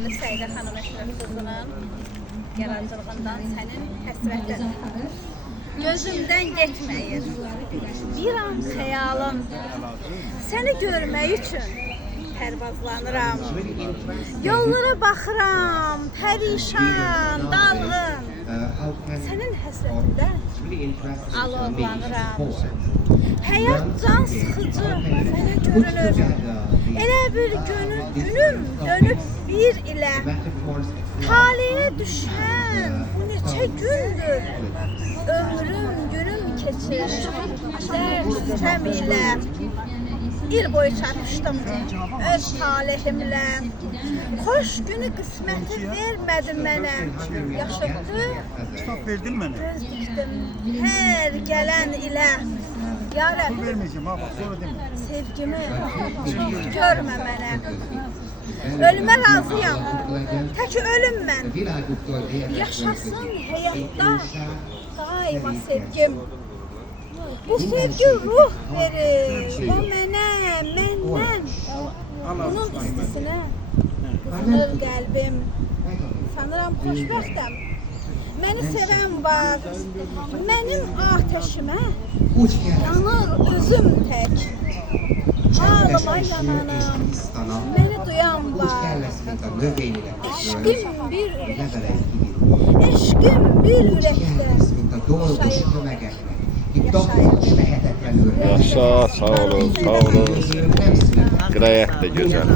değerli Səidə xanım Əşrəf qızının yaradıcılığından sənin həsrətin gözümdən getməyir. Bir an xəyalım səni görmək üçün pərvazlanıram. Yollara baxıram, pərişan, dalğın. Sənin həsrətindən alovlanıram. Həyat can sıxıcı mənə görünür. Elə bir günüm dönüb bir ilə. Taliyə düşən bu neçə gündür. Ömrüm, günüm keçir, dərd sitem ilə. İl boyu çarpışdım öz talihimlə. Xoş günü qisməti vermədi mənə. Yaşıqdı, Kitap verdin mənə. göz dikdim hər gələn ilə. Ya Rəbb, Vermeyeceğim ha bak sonra deme. sevgimi çox görmə mənə. Ölümə razıyam, tək ölüm mən. Yaşasın həyatda daima sevgim. Bu sevgi ruh verir, o mənə, məndən. Bunun istisinə qızınır qəlbim. Sanıram xoşbəxtəm, məni sevən var. Mənim atəşimə yanır özüm tək. Halıma yananım, məni duyan var. Eşqim bir ürəkdə, eşqim bir ürəkdə. Yaşa, sağ olun, sağ olun. Qirayət də gözəl.